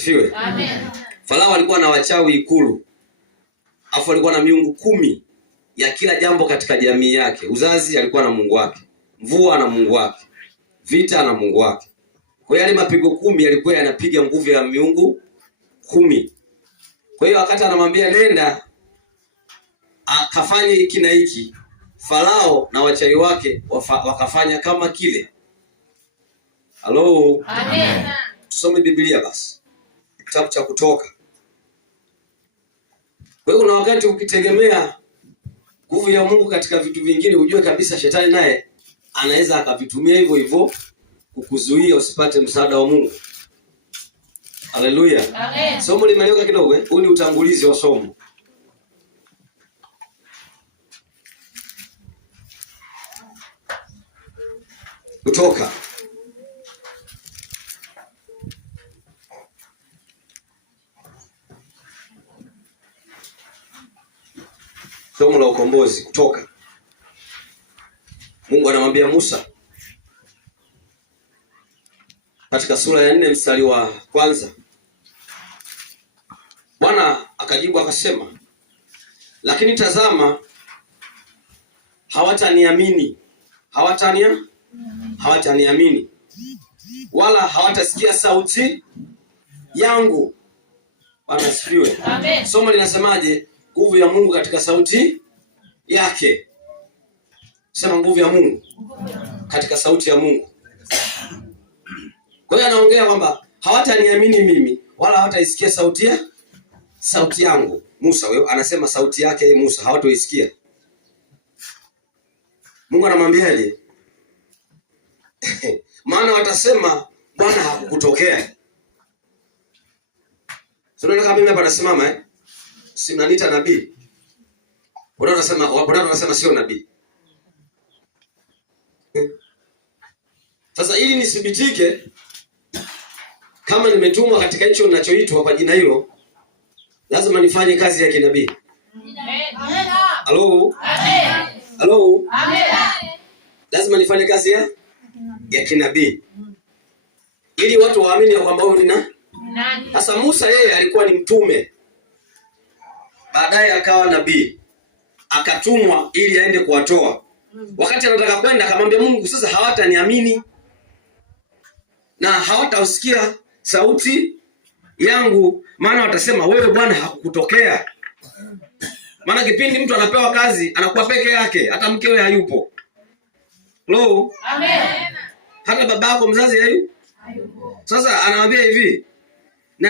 asifiwe. Amen. Farao alikuwa na wachawi ikulu. Afu alikuwa na miungu 10 ya kila jambo katika jamii yake. Uzazi alikuwa na mungu wake. Mvua na mungu wake. Vita na mungu wake. Kwa hiyo yale mapigo 10 yalikuwa yanapiga nguvu ya miungu 10. Kwa hiyo wakati anamwambia nenda akafanye hiki na hiki, Farao na wachawi wake wakafanya kama kile. Halo. Amen. Tusome Biblia basi. Kitabu cha Kutoka. Kwa hiyo kuna wakati ukitegemea nguvu ya Mungu katika vitu vingine, ujue kabisa shetani naye anaweza akavitumia hivyo hivyo kukuzuia usipate msaada wa Mungu. Haleluya. Amen. Somo limeleweka kidogo eh? Huu ni utangulizi wa somo. Kutoka. Somo la ukombozi. Kutoka. Mungu anamwambia Musa katika sura ya 4 mstari wa 1. Bwana akajibu akasema, lakini tazama, hawataniamini. Hawataniamini wala hawatasikia sauti yangu. Bwana asifiwe. Amen. Somo linasemaje? Nguvu ya Mungu katika sauti yake. Sema nguvu ya Mungu katika sauti ya Mungu. Kwa hiyo anaongea kwamba hawataniamini mimi wala hawataisikia sauti yangu. Musa wewe anasema sauti yake Musa hawatoisikia. Mungu anamwambiaje? Maana watasema Bwana hakukutokea. Sio kama mimi hapa nasimama si mnaniita nabii. Bwana anasema sio nabii. Sasa ili nisibitike kama nimetumwa katika hicho ninachoitwa kwa jina hilo, lazima nifanye kazi ya kinabii. Amen. Halo. Amen. Halo. Amen. Lazima nifanye kazi ya kinabii. Ili watu waamini kwamba huyu ni nani? Sasa Musa yeye alikuwa ni mtume. Baadaye akawa nabii. Akatumwa ili aende kuwatoa. Wakati anataka kwenda akamwambia Mungu, sasa hawataniamini na hawatausikia sauti yangu, maana watasema wewe Bwana hakukutokea. Maana kipindi mtu anapewa kazi anakuwa peke yake, hata mkewe hayupo. Hello. Amen. Hata babako mzazi hayupo. Sasa anamwambia hivi,